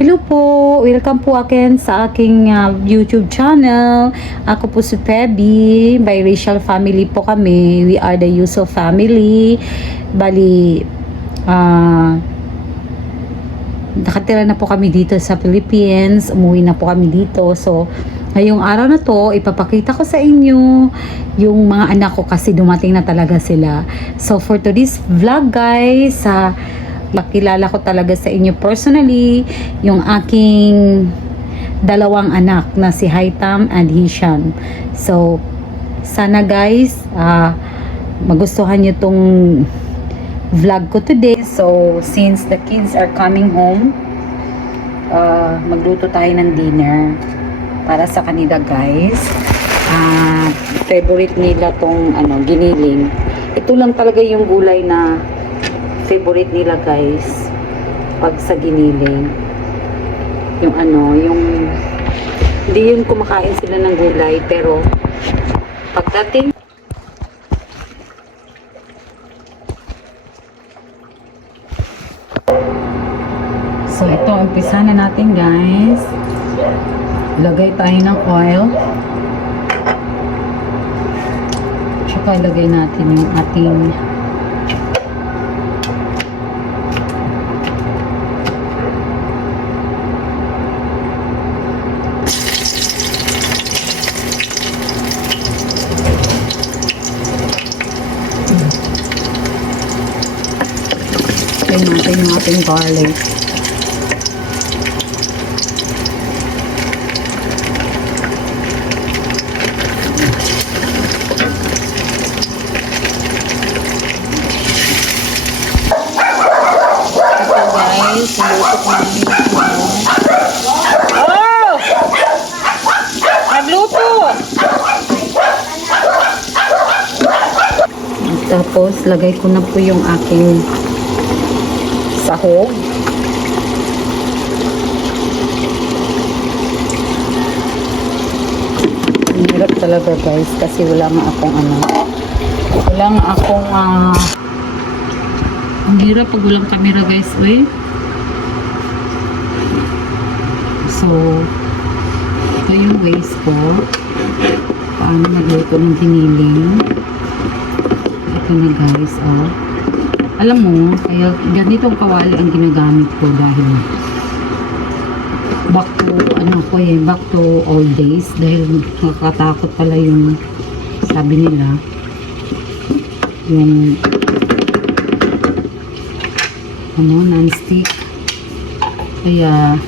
Hello po! Welcome po again sa aking YouTube channel. Ako po si Pebi. Biracial family po kami. We are the Yuso family. Bali, nakatira na po kami dito sa Philippines. Umuwi na po kami dito. So, ngayong araw na to, ipapakita ko sa inyo yung mga anak ko kasi dumating na talaga sila. So, for today's vlog guys, makilala ko talaga sa inyo personally yung aking dalawang anak na si Haitam and Hisham. So, sana guys, magustuhan nyo tong vlog ko today. So, since the kids are coming home, magluto tayo ng dinner para sa kanila guys. Favorite nila tong giniling. Ito lang talaga yung gulay na favorite nila guys pag sa giniling. Yung hindi yun kumakain sila ng gulay, pero pagdating so ito, umpisa na natin guys. Lagay tayo ng oil, tsaka ilagay natin yung ating yung ating garlic. Guys, luto namin oh! Magluto! Tapos, lagay ko na po yung aking sahog. Ang hirap talaga guys kasi wala nga akong ang hirap pag walang camera guys, eh. So, ito yung ways ko paano magluto ng giniling. Ito na guys, oh. Alam mo, kaya ganitong kawali ang ginagamit ko dahil back to old days, dahil nakakatakot pala yung sabi nila yung non-stick. Kaya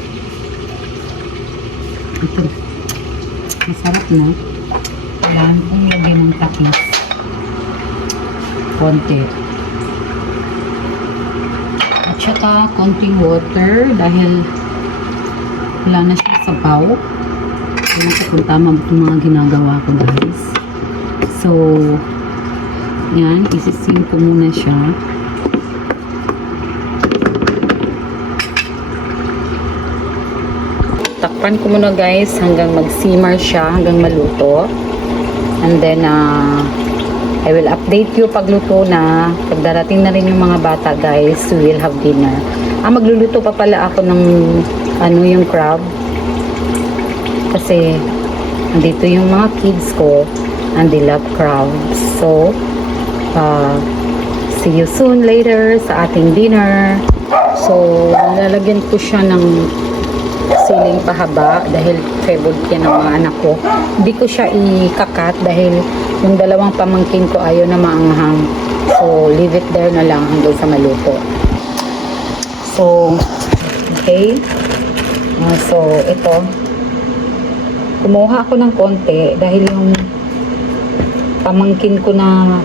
ito masarap na. Kailangan kong lagyan ng takis konti at saka konting water dahil wala na siya sabaw. Kaya kung tama ba itong mga ginagawa ko guys. So yan, isisim ko muna siya. Takpan ko muna guys hanggang mag-simmer siya, hanggang maluto. And then I will update you pag luto na. Pag darating na rin yung mga bata guys, we will have dinner. Magluluto pa pala ako ng yung crab. Kasi andito yung mga kids ko and they love crabs. So, see you soon later sa ating dinner. So, lalagyan ko siya ng siling pahaba dahil favorite yan ng mga anak ko. Hindi ko siya ikakat dahil yung dalawang pamangkin ko ayaw na maanghang. So, leave it there na lang hanggang sa maluto. So, okay. So, ito. Kumuha ako ng konti dahil yung pamangkin ko na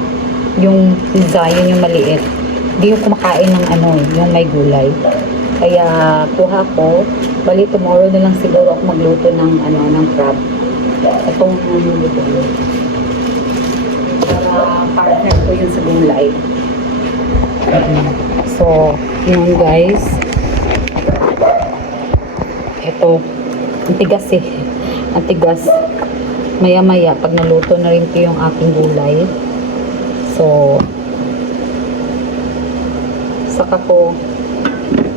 yung Zion, yung maliit, hindi yung kumakain ng yung may gulay. Kaya kuha ko. Bali tomorrow na lang siguro ako magluto ng ng crab. Itong para partner ko yun sa gulay. So, yun guys. Ito, ang tigas eh. Ang tigas. Maya-maya, pag naluto na rin ko yung aking gulay. So, saka ko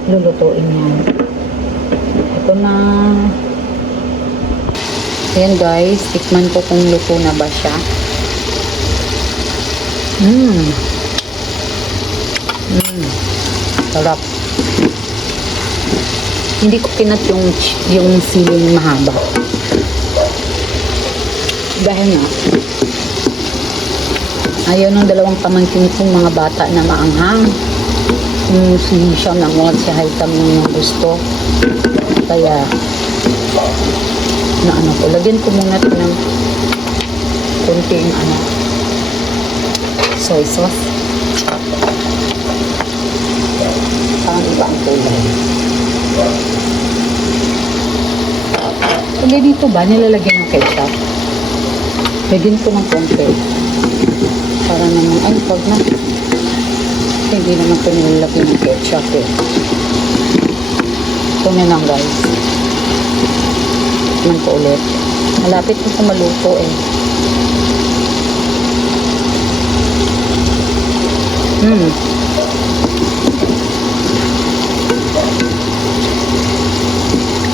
lulutuin yan. na. Ayan guys, tikman ko kung luto na ba siya. Sarap. Hindi ko kinat yung siling mahaba. Dahil nga, ayaw ng dalawang pamangkin kong mga bata na maanghang. Si Hisham na mga si Haitam yung gusto. Kaya, na ano ko, lagyan ko muna ito ng konting soy sauce. Parang iba ang kulay. Hindi dito ba nilalagyan ng ketchup? Lagyan ko ng konti. Para naman, ay, pag na. Hindi naman ito nilalagyan ng ketchup eh. Ito na lang guys. Tignan ko ulit. Malapit ko sa maluto eh.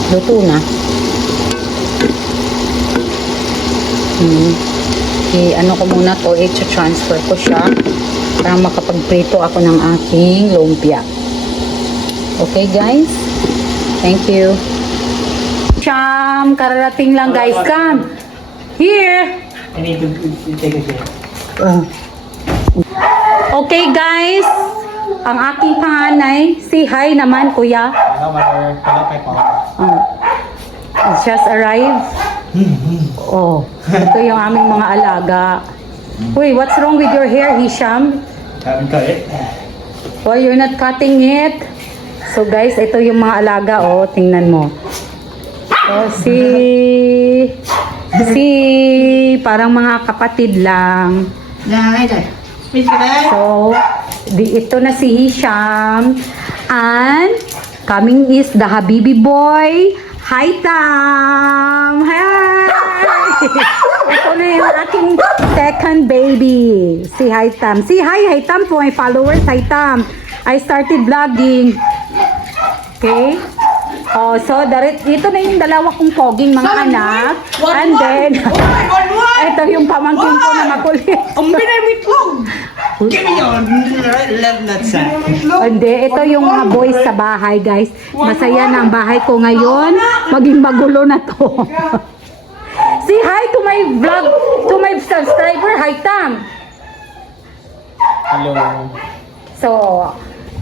Luto na. Ano ko muna to, i-transfer ko siya para makapagprito ako ng aking lumpia. Okay guys? Thank you. Sham, kararating lang guys. Come. Here. I need to take a shit. Okay guys. Ang aking panganay, si hi naman kuya. Hello, mother. Hello, Peppa. It's just arrived. Oh, ito yung aming mga alaga. Uy, what's wrong with your hair, Hisham? Haven't cut it. Oh, you're not cutting it. So guys, ito yung mga alaga, oh, tingnan mo. Oh, parang mga kapatid lang. So, ito na si Hisham. And, coming is the Habibi boy. Hi, Tam! Hi! Ito na yung aking second baby. Si Hi, Tam. Si hi, Hi, Tam to my followers. Hi, Tam. I started vlogging. Okay? Oh, so, ito na yung dalawa kong poging mga anak. And then, ito yung pamangkin ko na makulit. Ang binamitlog! Give me your love nut sack. Hindi, ito yung mga boys sa bahay, guys. Masaya na ang bahay ko ngayon. Maging magulo na to. Say hi to my vlog, to my subscriber. Hi, Tam. Hello. So,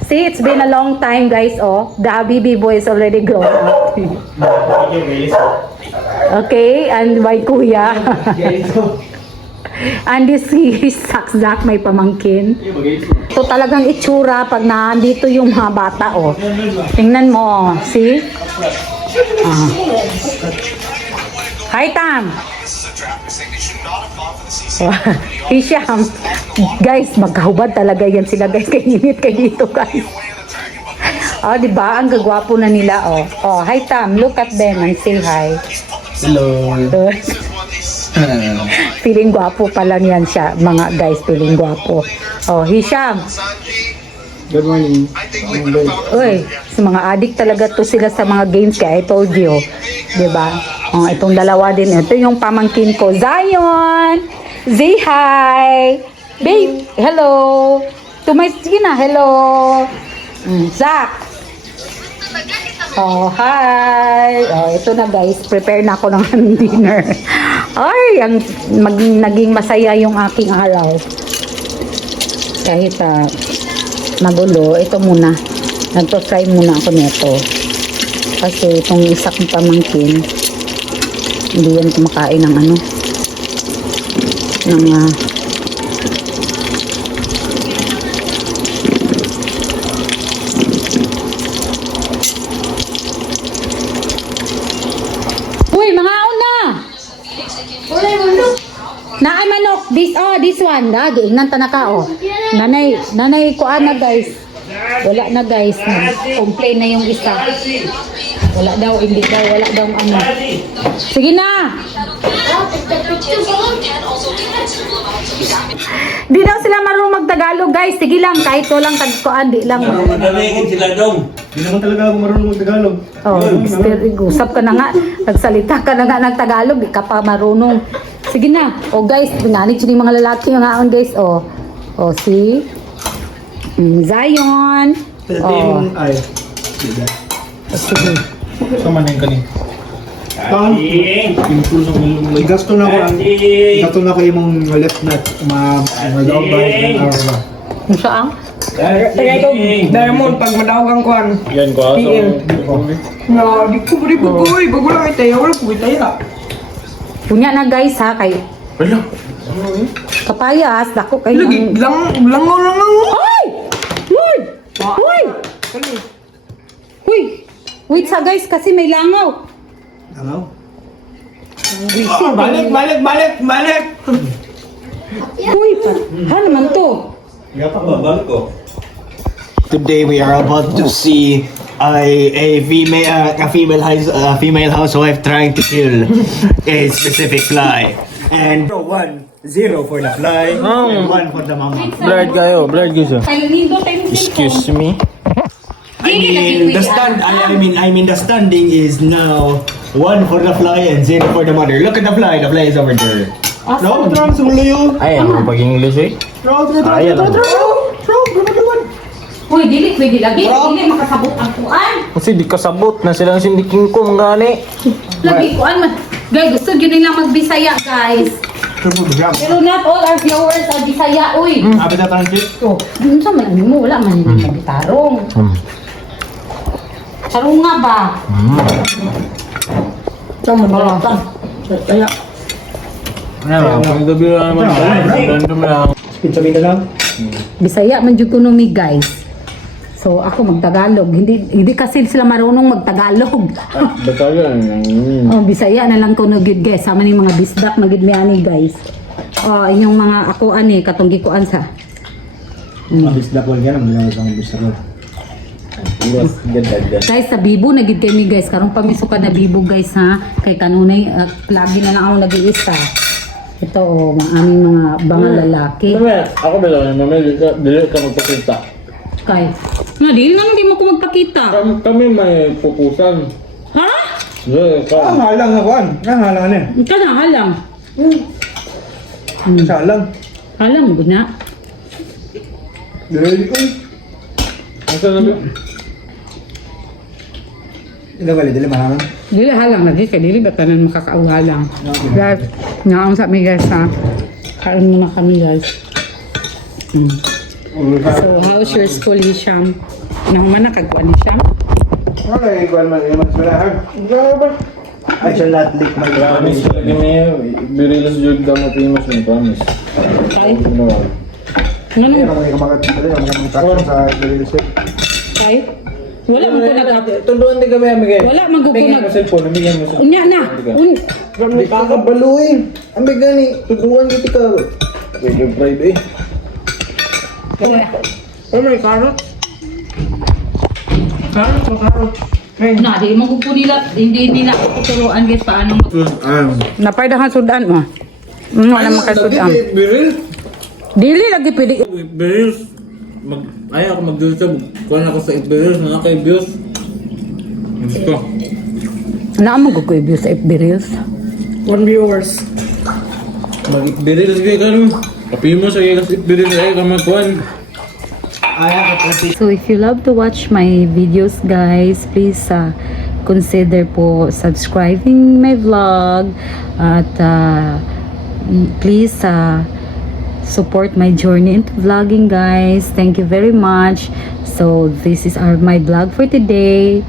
see, it's been a long time, guys. Oh, the Habibi boy is already grown up. Okay, and my kuya. And this si Sakzak, may pamangkin. Ito talagang itsura pag nandito yung mga bata, oh. Tingnan mo, see? Hi, Tam! Hisham, guys, magkahubad talaga yan sila, guys. Kainit kayo dito, guys. Oh, di ba? Ang gagwapo na nila, oh. Oh, hi, Tam. Look at them and say hi. Hello. Feeling gwapo pa lang yan siya, mga guys, feeling gwapo. Oh, Hisham. Good morning. Uy, sa mga addict talaga to sila sa mga games, kaya I told you. Diba? Oh, itong dalawa din. Ito yung pamangkin ko, Zion. Say hi. Babe, hello. Sige na, hello. Zach. Oh, hi! Oh, ito na guys, prepare na ako ng dinner. Ay, naging masaya yung aking araw. Kahit magulo, ito muna. Nagto-try muna ako nito. Kasi itong isa kong pamangkin, hindi yan kumakain ng Uy, mga una! Naay manok, this one, giingnan ta na ka, oh. Nanay kuan na guys. Wala na guys, complain na yung isa. Wala daw, wala daw ano. Sige na! Di daw sila marunong magtagalog guys. Sige lang, kahit ko lang tagkuan, di lang. Madamigin sila dong. Hindi naman talaga ako marunong mag-Tagalog. Oh, usap ka na nga. Nagsalita ka na nga ng Tagalog, di ka pa marunong. Sige na. Oh guys, binanit yun yung mga lalaki yung aon guys. Oh, oh si Zion. Oh, Ay. sige. Sama na yung kanin. Ating. May gasto na ako ang gasto na ako yung left nut. Mga ba? Ano siya ang? Kaya ito, Diamond, pag madawag ang kuhan. Yan ko. Na, di ko bari po ko, eh. Bago lang itayo, wala po itayo. Punya na guys ha, kay Wala. kapayas, dako kay Lagi, langaw. Hoy! Hoy! Hoy! Hoy! Wait sa guys, kasi may langaw. Ano? Balik. Hoy, ha naman to? Babal ko. Today we are about to see a female housewife trying to kill a specific fly. And 1-0 for the fly, and 1 for the mama. Blurred kayo siya. Tayo nindo tayo mo Excuse me. I mean the standing is now 1 for the fly and 0 for the mother. Look at the fly is over there. No, drums ulo yun. Ay, ano pag English eh? Ayan lang. Hoy, dili pwede lagi, dili makasabot ang kuan. Kasi di kasabot na silang sindiking ko gani. Lagi kuan man. Guys, gusto gyud nila magbisaya, guys. Pero not all our viewers are Bisaya, uy. Abi na transit. Oh, dun sa man mo wala man nila gitarong. Sarong nga ba? Sama na lang. Kaya, Ano, paggabi lang naman. Random lang. Pinsabi na lang. Bisaya man jud kuno mi, guys. So ako magtagalog, hindi kasi sila marunong magtagalog. Batayan. Oh, Bisaya na lang kuno gid guys, sama ni mga bisdak na gid mi ani guys. Oh, inyong mga ako ani katong gikuan sa. Mabis na po yan, ang ginawag ang bis na Iwas, ganda. Guys, sa Bibo na gid kami guys, karong pamiso ka na Bibo guys ha. Kay kanunay lagi na lang ako nag-iisa. Ito oh, mga aming mga bangal lalaki. Ako ba lang, dili ka magpakita. Kay. Nga di naman di mo ko magpakita. Kami may pupusan. Ha? Ang halang na kuan. Ang halang na. Ika na halang. Salang. Halang gud na. Dili ko. Asa na ba? Ila wala dili mahalang. Dili halang lagi kay dili ba tanan makakauhalang. Guys, naam sa mi guys ha. Karon muna kami guys. So, how's your school, Hisham? Nang man nakagkuan ni Hisham? Wala yung kuan man yung masbalahan. I shall not lick my Promise ko lagi niya. Birilas jud daw na famous ni promise. Kay? Ano? Ano nung? may kamagat sa leadership. Kay? Wala man ko nag Tunduan di kami amigay. Wala man ko Bigyan mo nag cellphone, bigyan mo sa. Unya na. Di ka kabaluin. Amig gani, tunduan kita ka. Wait, yung pride eh. Oh my carrot. karot. Na, di mo ko nila, hindi nila ako turuan guys paano mag... Napaydahan sudan mo. Wala makasudan. Biril? Dili lagi pwede. Biril? Ayaw ako mag-biril sa kuhan ako sa biril, mga kay Bios. Gusto. Naamang ko i-view sa FB Reels. 1 viewers. Mag-biril sige ka no. Kapi mo sa ikas biril ay ka magkuhan. So if you love to watch my videos guys, please consider po subscribing my vlog at please support my journey into vlogging guys. Thank you very much. So this is my vlog for today.